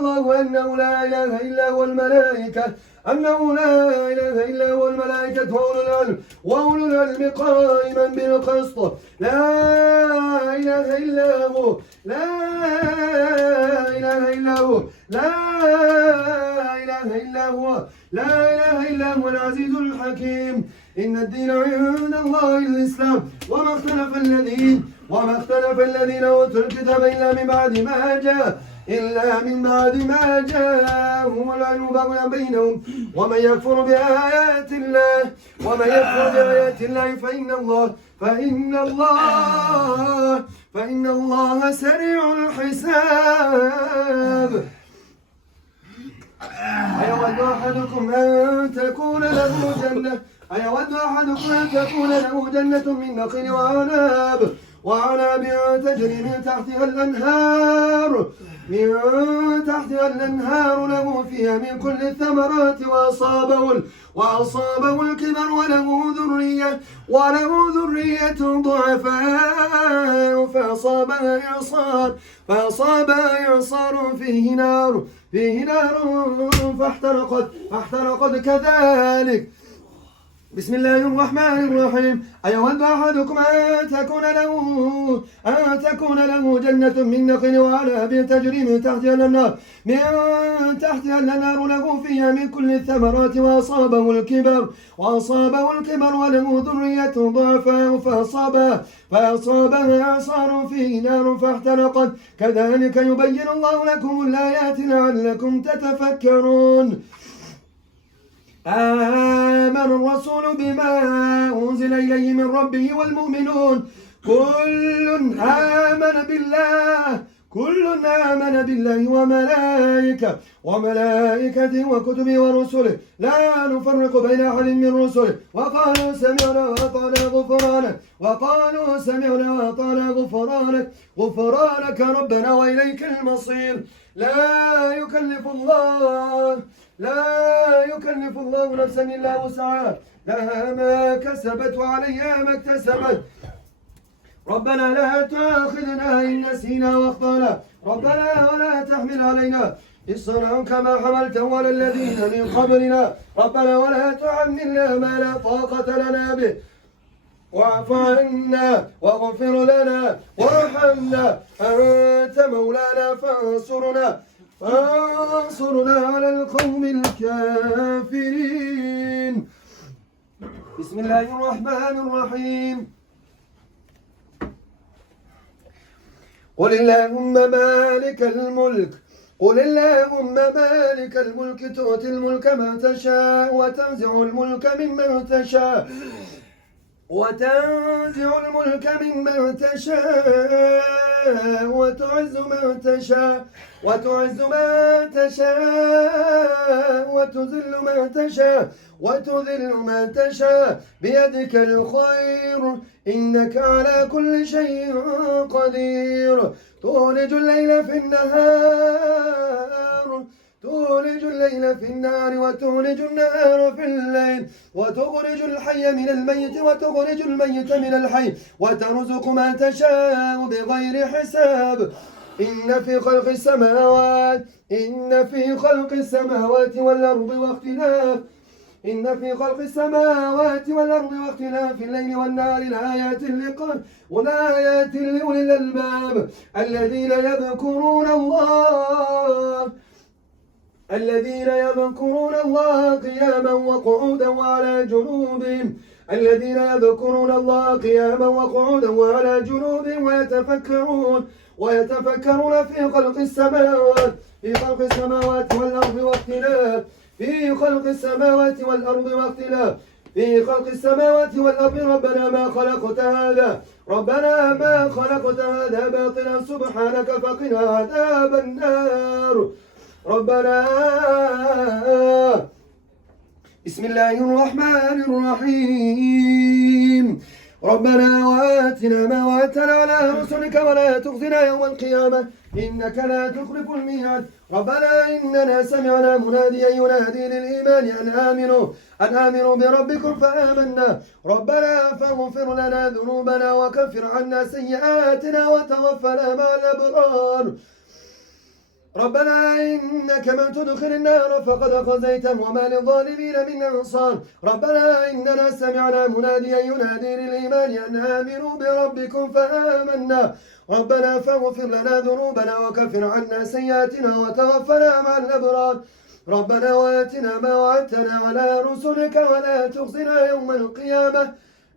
الله أنه لا إله إلا هو الملائكة أنه لا إله إلا هو الملائكة وأولو العلم قائما بالقسط لا إله إلا هو لا إله إلا هو لا إله إلا هو لا إله إلا هو العزيز الحكيم إن الدين عند الله الإسلام وما اختلف الذين أوتوا الكتاب إلا من بعد ما جاءهم العلم بغيا بينهم ومن يكفر بآيات الله فإن الله سريع الحساب أيود أحدكم أن تكون له جنة من نخيل وعناب تجري من تحتها الأنهار له فيها من كل الثمرات وأصابه الكبر وله ذرية ضعفاء فأصابها إعصار فيه نار فاحترقت كذلك. بسم الله الرحمن الرحيم أيود أحدكم أن تكون له جنة من نخيل وعناب تجري من تحتها الأنهار له فيها من كل الثمرات وأصابه الكبر وله ذرية ضعفاء فأصابها إعصار فيه نار فاحترقت كذلك يبين الله لكم الآيات لعلكم تتفكرون. آمن الرسول بما أنزل إليه من ربه والمؤمنون كل آمن بالله وملائكته وكتبه ورسله لا نفرق بين أحد من رسله وقالوا سمعنا وأطعنا غفرانك ربنا وإليك المصير. لا يكلف الله نفسا إلا وسعها لها ما كسبت وعليها ما اكتسبت ربنا لا تؤاخذنا إن نسينا واخطأنا ربنا ولا تحمل علينا إصرا كما حملته على الذين من قبلنا ربنا ولا تحملنا ما لا طاقة لنا به واعف عنا واغفر لنا وارحمنا أنت مولانا فانصرنا على القوم الكافرين. بسم الله الرحمن الرحيم قل اللهم مالك الملك تؤتي الملك من تشاء وتنزع الملك ممن تشاء وتعز من تشاء وتذل من تشاء بيدك الخير إنك على كل شيء قدير تولج الليل في النهار وتولج النهار في الليل وتخرج الحي من الميت وتخرج الميت من الحي وترزق من تشاء بغير حساب إن في خلق السماوات والأرض واختلاف الليل والنهار لآيات لأولي الألباب الذين يذكرون الله قياما وقعودا وعلى جنوبهم ويتفكرون في خلق السماوات والأرض ربنا ما خلقت هذا باطلا سبحانك فقنا عذاب النار. ربنا بسم الله الرحمن الرحيم ربنا وآتنا ما وعدتنا على رسلك ولا تخزنا يوم القيامة إنك لا تخلف الميعاد. ربنا إننا سمعنا مناديا ينادي للإيمان أن آمنوا بربكم فآمنا ربنا فاغفر لنا ذنوبنا وكفر عنا سيئاتنا وتوفنا مع الأبرار ربنا إنك من تدخل النار فقد خزيته وما للظالمين من أنصار ربنا إننا سمعنا مناديا ينادي للإيمان أن آمنوا بربكم فآمنا ربنا فاغفر لنا ذنوبنا وكفر عنا سيئاتنا وتوفنا مع الأبرار ربنا وآتنا ما وعدتنا على رسلك ولا تخزنا يوم القيامة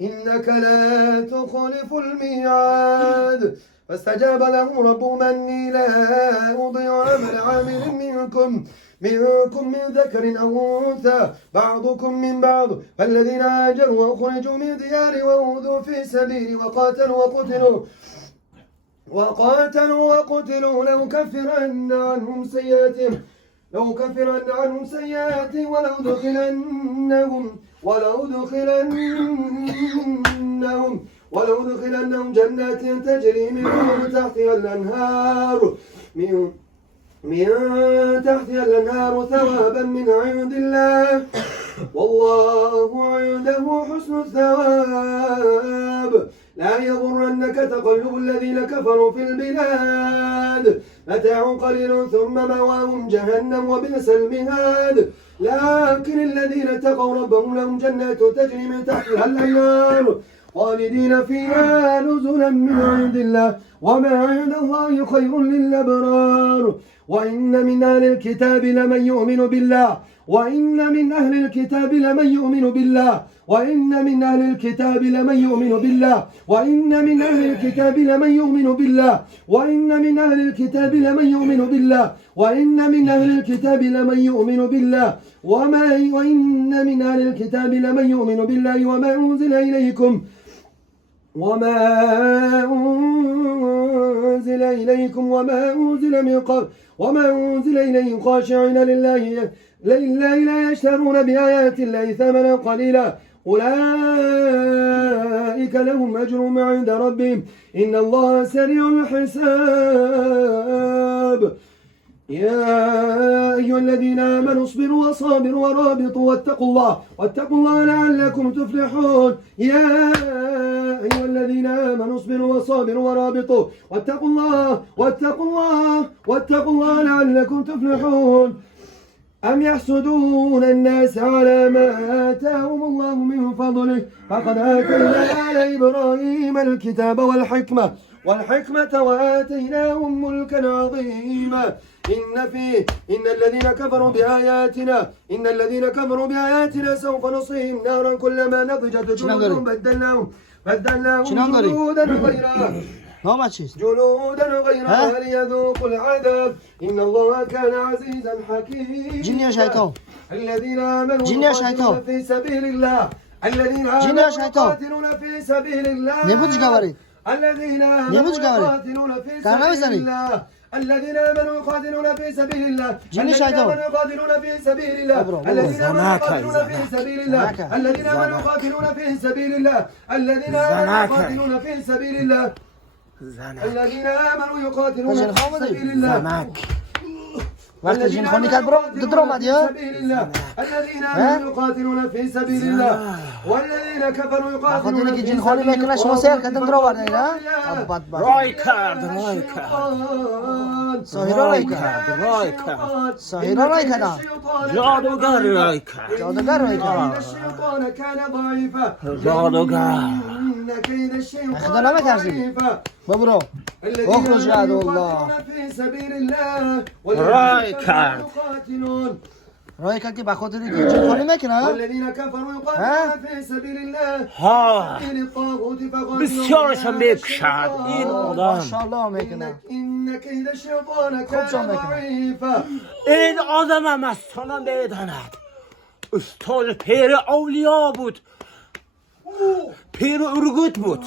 إنك لا تخلف الميعاد فاستجاب له ربهم أني لا أضيع عمل عامل منكم من ذكر أو أنثى بعضكم من بعض فالذين هاجروا وأخرجوا من ديار وأوذوا في سبيلي وقاتلوا وقتلوا لأكفرن عنهم سيئاتهم ولأدخلنهم جنات تجري من تحتها الأنهار ثوابا من عند الله والله عنده حسن الثواب لا يغرنك تقلب الذين كفروا في البلاد متاع قليل ثم مأواهم جهنم وبئس المهاد لكن الذين اتقوا ربهم لهم جنات تجري من تحتها الأنهار خالدين فيها نزلا من عند الله وما عند الله خير للأبرار وإن من أهل الكتاب لمن يؤمن بالله وإن من أهل الكتاب لمن يؤمن بالله وإن من أهل الكتاب لمن يؤمن بالله وإن من أهل الكتاب لمن يؤمن بالله وإن من أهل الكتاب لمن يؤمن بالله وإن من أهل الكتاب لمن يؤمن بالله وإن من أهل الكتاب لمن يؤمن بالله وما أنزل إليكم وما أنزل من قبل وما أنزل إليهم خاشعين لله لا يشترون بآيات الله ثمنا قليلا أولئك لهم أجر عند ربهم إن الله سريع الحساب يا أيها الذين آمنوا اصبروا وصابروا ورابطوا واتقوا الله لعلكم تفلحون يا أيها الذين آمنوا اصبروا وصابروا ورابطوا واتقوا الله لعلكم تفلحون أم يحسدون الناس على ما آتاهم الله من فضله فقد آتينا آل إبراهيم الكتاب والحكمة وآتيناهم ملكا عظيما إن الذين كفروا بآياتنا سوف نصيهم نارا كلما نضجت جلودهم بدلناهم جلودا غيرها ليذوقوا العذاب إن الله كان عزيزا حكيما الذين آمنوا يقاتلون في سبيل الله الذين آمنوا يقاتلون في سبيل الله الذين آمنوا يقاتلون في سبيل الله الذين آمنوا يقاتلون في سبيل الله الذين آمنوا يقاتلون في سبيل الله الذين آمنوا يقاتلون في سبيل الله الذين آمنوا يقاتلون في سبيل الله الذين آمنوا يقاتلون في سبيل الله الذين آمنوا يقاتلون في سبيل الله وقت جن خونی کرد برو ددر اومد یا الذين آمنوا يقاتلون في سبيل الله والذين كفروا يقاتلون خودی که جن خونی میکنه شما سیر کردن در آورده نه رای کرد ساهرا رای کرد جادوگر رای کرد الشيطان كان ضعيفا جادوگر خدا نمیترسید ببرو اخرج عدو الله في سبيل الله رای کرد رای کرد که به خاطر که جن خونی میکنه والذين كفروا يقاتلون في سبيل الله ها الطاغوت بسیارش میکشد این آدم ماشاءالله میکنه إن كيد الشيطان كان ضعيفا این آدم هم مستانم بداند استاد پیر اولیا بود پیر ارگوت بود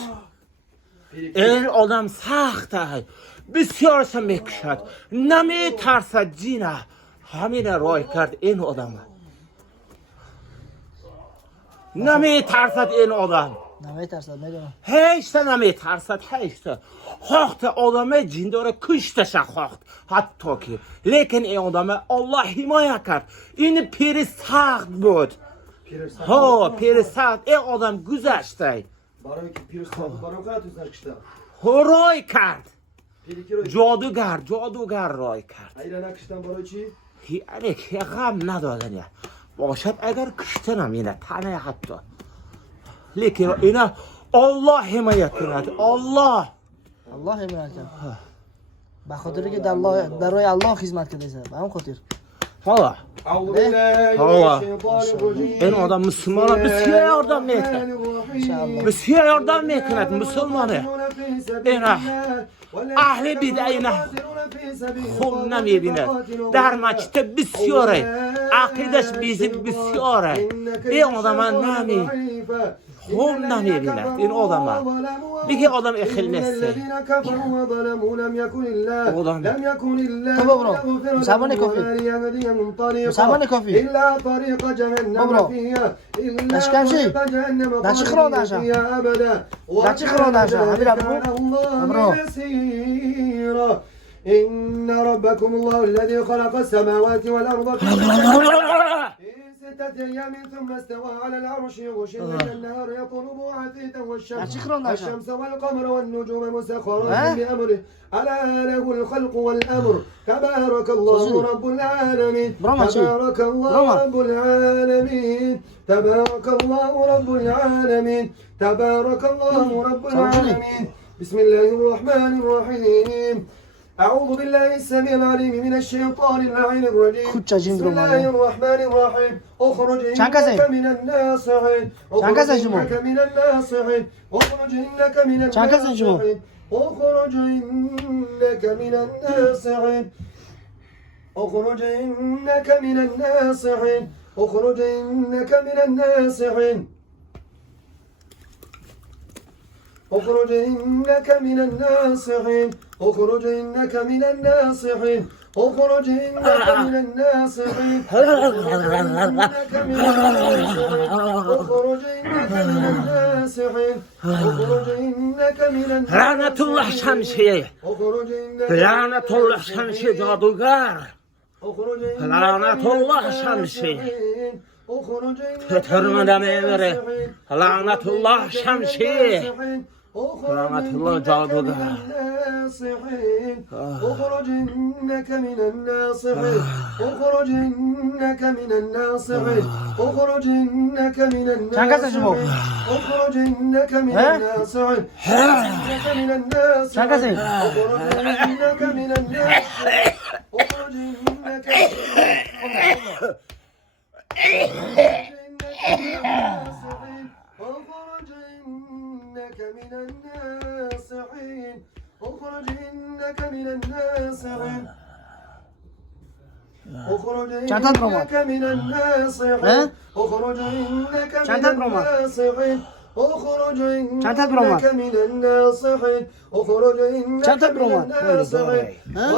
این آدم سخته بسیارش میکشد نمیترسد جینه همین رای کرد این آدم نمیترسد این آدم نمیترسد میدونم هیچ نمیترسد هیچ خواهد آدم جین داره کشتش خواهد حتی که لیکن این آدم الله حمایه کرد این پیر سخت بود ها پیر سخت این آدم گذشته برای که پیروز برای قرار تو سرکشته رای کرد جادوگر رای کرد. ایران نکشتن برای چی؟ یعنی که غم ندادن یا باشد اگر کشتنم اینه تنه حتی لیکن اینا الله حمایت کند الله حمایت کرد به خاطر که برای الله خدمت کرده به همون خاطر حالا این آدم مسلمانه بسیار یاردم میکند بسیار یاردم میکند مسلمانه اینا اهل بیده اینا خوب نمیبینه در مجد بسیاره عقیدش بیزی بسیاره این آدم نمی خوب نمیبیند این آدم بگه آدم اخیل نسته آدم تو برو مسابقه کافی مسابقه کافی برو نشکمشی نچی خران داشتم نچی خران داشتم همین برو إن ربكم الله الذي خلق السماوات والأرض في ستة أيام ثم استوى على العرش يغشي الليل النهار يطلبه حثيثا والشمس والقمر والنجوم مسخرات بأمره ألا له الخلق والأمر تبارك الله رب العالمين تبارك الله رب العالمين تبارك الله رب العالمين تبارك الله رب العالمين بسم الله الرحمن الرحيم أعوذ بالله السميع العليم من الشيطان اللعين الرجيم بسم الله الرحمن الرحيم اخرج إنك من الناصحين اخرج إنك من الناصحين اخرج إنك من الناصحين اخرج إنك من الناصحين اخرج إنك من الناصحين اخرج إنك من الناصحين اخرج إنك من الناصحين اخرج إنك من الناصحين اخرج إنك من الناصحين اخرج إنك من الناصحين اخرج إنك من الناصحين لعنة الله شمشیه لعنة الله شمشی جادوگر لعنة الله شمشی ترمده میبره لعنة الله شمشی لعنة الله جادوگر اخرج إنك من الناصحين اخرج إنك من الناصحين اخرج إنك من الناصحين اخرج إنك من الناصحين اخرج من الناصحين اخرج إنك من الناصحين اخرج إنك من الناصحين اخرج إنك من الناصحين اخرج إنك من الناصحين اخرج إنك من الناصحين اخرج إنك من الناصحين اخرج إنك من الناصحين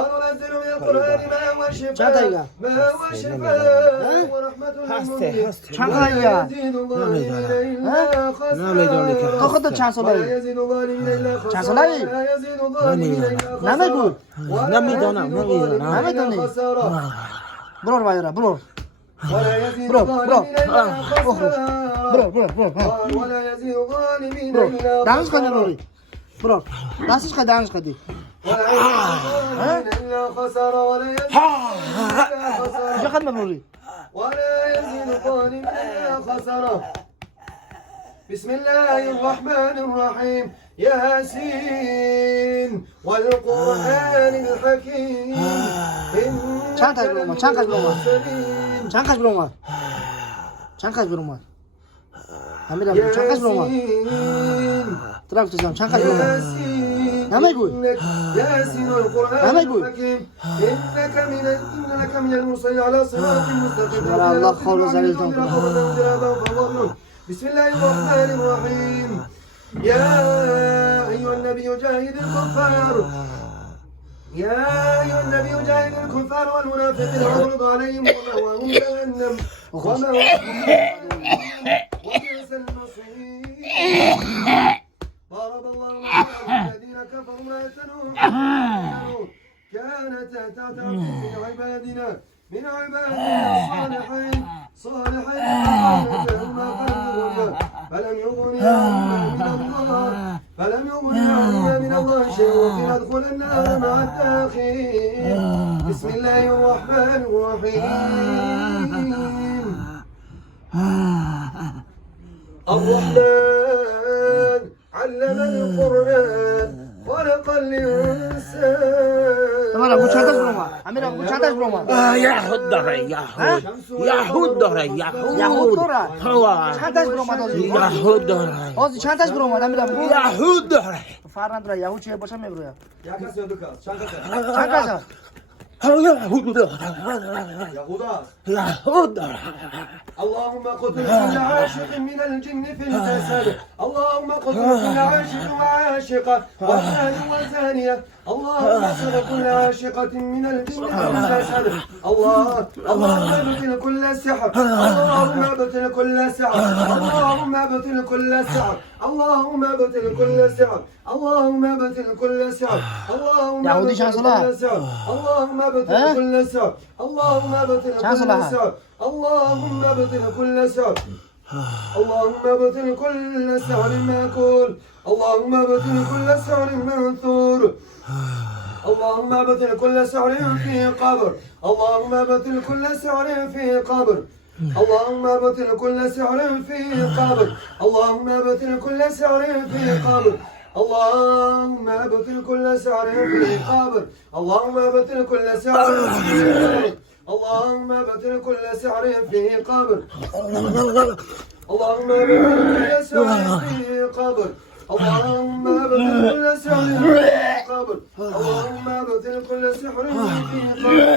وننزل من القرآن ما هو شفاء ورحمة للمؤمنين ولا يزيد الظالمين إلا خسارا خودت چند ساله ولا يزيد الظالمين إلا خسارا چند ساله ولا يزيد الظالمين إلا خسارا نمیگو نمیدونم نمیدونی برو بایرا برو ولا يزيد الظالمين إلا خسارا ولا يزيد الظالمين إلا دانش کنی روی برو دستش کنی دانش کنی ولا يزيد الظالمين إلا خسارا ولا يزيد إلا خسارا کجا خدمه بروی ولا يزيد الظالمين إلا خسارا بسم الله الرحمن الرحيم ياسين والقرآن الحكيم چند تا بروم چند تا بروم چند تا بروم چند تا بروم همین چند تا بروم ترام تو چند تا بروم نمیگو ياسين والقرآن الحكيم إنك من المرسلين على صراط مستقيم الله خالص زلیل تون بسم الله الرحمن الرحيم يا أيها النبي جاهد الكفار يا أيها النبي جاهد الكفار والمنافقين واغلظ عليهم ومأواهم جهنم وبئس المصير ضرب الله مثلا الذين كفروا لا تنوح كانت تحت من عبادنا صالحين فلم يغنيا من الله فلم يغن عنهما من الله شيء وقيل ادخلا النار مع الداخلين. بسم الله الرحمن الرحيم. الرحمن علم القرآن خلق الإنسان. Tamam bu çantaş bulma. Amir abi bu çantaş bulma. Yahud dara Yahud. Yahud dara Yahud. Yahud dara. Hava. Çantaş bulma dozu. Yahud dara. Ozi çantaş bulma Amir abi. Yahud dara. Farhan dura Yahud çeye boşamıyor buraya. Yakas ödükas. Çankasa. Çantaş. Yahud dara. Yahudas. Yahud dara. اللهم قتل كل عاشق من الجن في الجسد. اللهم قتل كل عاشق وعاشقة وزان وزانية. اللهم قتل كل عاشقة من الجن في الجسد. اللهم ابطل كل سحر. اللهم ابطل كل سحر. اللهم ابطل كل سحر. اللهم ابطل كل سحر. اللهم ابطل كل سحر. اللهم Yahudi ابطل şansıla. كل سحر. اللهم ابطل كل سحر. اللهم ابطل كل şansıla. سحر. اللهم ابطل كل سحر. اللهم ابطل كل سحر ماكول. اللهم ابطل كل سحر منثور. اللهم ابطل كل سحر في قبر. اللهم ابطل كل سحر في قبر. اللهم ابطل كل سحر في قبر. اللهم ابطل كل سحر في قبر. اللهم ابطل كل سحر في قبر. اللهم ابطل كل سحر في قبر. اللهم ابطل كل سحر في قبر. اللهم ابطل كل سحر في قبر. اللهم ابطل كل سحر في قبر. اللهم ابطل كل سحر في قبر.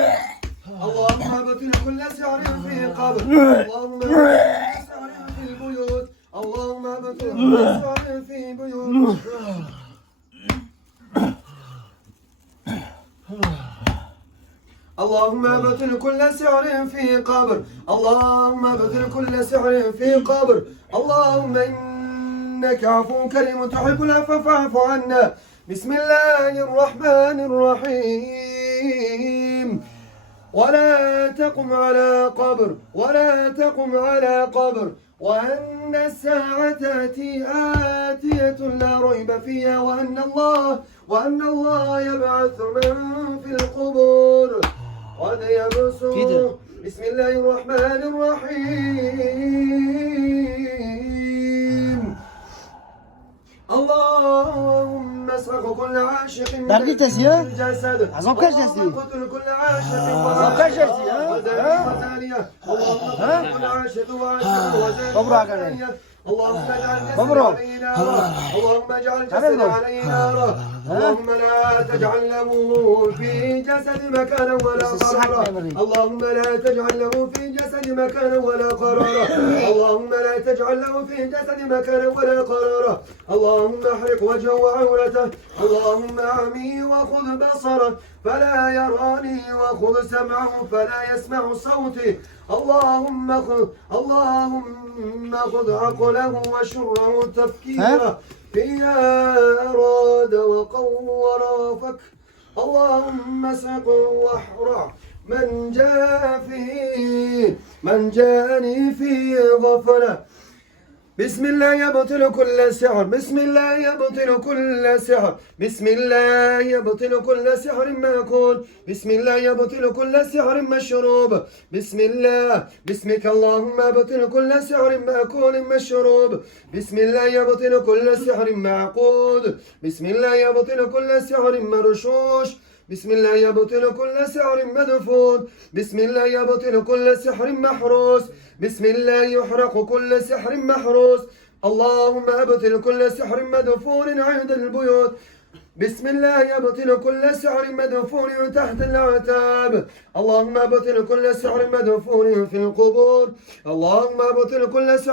اللهم ابطل كل سحر في قبر. اللهم ابطل كل سحر في البيوت. اللهم ابطل كل سحر في بيوت. اللهم ابطل كل سحر في قبر. اللهم ابطل كل سحر في قبر. اللهم انك عفو كريم تحب العفو فاعف عنا. بسم الله الرحمن الرحيم. ولا تقم على قبر. ولا تقم على قبر. وأن الساعة آتية لا ريب فيها. وأن الله يبعث من في القبور. قد يبصر. بسم الله الرحمن الرحيم. اللهم اسحق كل عاشق من الجسد. Azap kaç desti? اللهم قتل كل عاشق Azap kaç desti ya? وزانية. اللهم قتل كل عاشق وعاشق وزانية. اللهم اجعل جسدي عليه نارا. اللهم اجعل جسدي عليه نارا. اللهم لا تجعل له في جسد مكانا ولا قرارا. اللهم لا تجعل له في جسد مكانا ولا قرارا. اللهم لا تجعل له في جسد مكانا ولا قرارا. اللهم احرق وجهه وعورته. اللهم اعمي وخذ بصره فلا يراني وخذ سمعه فلا يسمع صوتي. اللهم خذ عقله وشره تفكيره فيما أراد وقور وفك. اللهم اسحق واحرع من جاني في غفلة. بسم الله يبطل كل سحر. بسم الله يبطل كل سحر. بسم الله يبطل كل سحر مأكول. بسم الله يبطل كل سحر مشروب. بسم الله بسمك اللهم ابطل كل سحر مأكول مشروب. بسم الله يبطل كل سحر معقود. بسم الله يبطل كل سحر مرشوش. بسم الله يبطل كل سحر مدفون. بسم الله يبطل كل سحر محروس. بسم الله يحرق كل سحر محروس. اللهم ابطل كل سحر مدفون عند البيوت. بسم الله يبطل كل سحر مدفون تحت الأعتاب. اللهم ابطل كل سحر مدفون في القبور. اللهم ابطل كل سحر